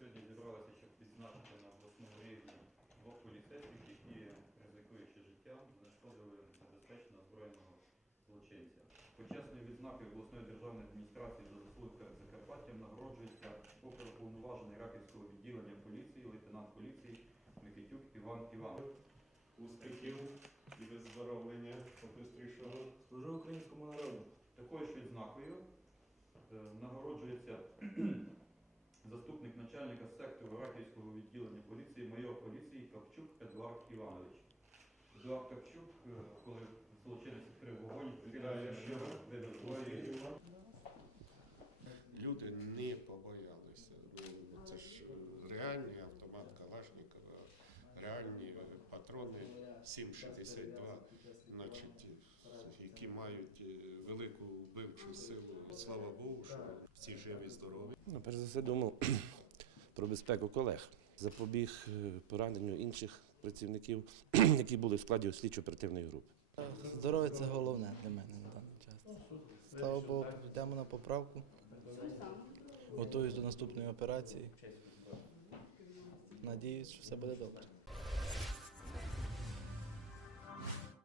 сьогодні зібралися, щоб відзначити на обласному рівні двох поліцейських, які, ризикуючи життям, знешкодили небезпечно озброєного злочинця. Почесною відзнакою обласної державної адміністрації за заслуги перед Закарпаттям нагороджується оперуповноважений раківського відділення поліції, лейтенант поліції Микитюк Іван Іван. Успіхів і виздоровлення побистрішого. Служу українському народу. Такою ж відзнакою е, нагороджується сектору Раківського відділення поліції, майор поліції Капчук Едуард Іванович. Едуард Капчук, е, коли злочинець відкрив вогонь, що видав зброю. Люди не побоялися. Це ж реальні автомат Калашникова, реальні е, патрони 7,62, значить, які мають е, велику вбивчу силу. Слава Богу, що всі живі, здорові. Ну, перш за все думав про безпеку колег, запобіг е, пораненню інших працівників, які були в складі слідчо-оперативної групи. Здоров'я це головне для мене на даний час. Слава Богу, йдемо на поправку. Готуюсь до наступної операції. Надіюсь, що все буде добре.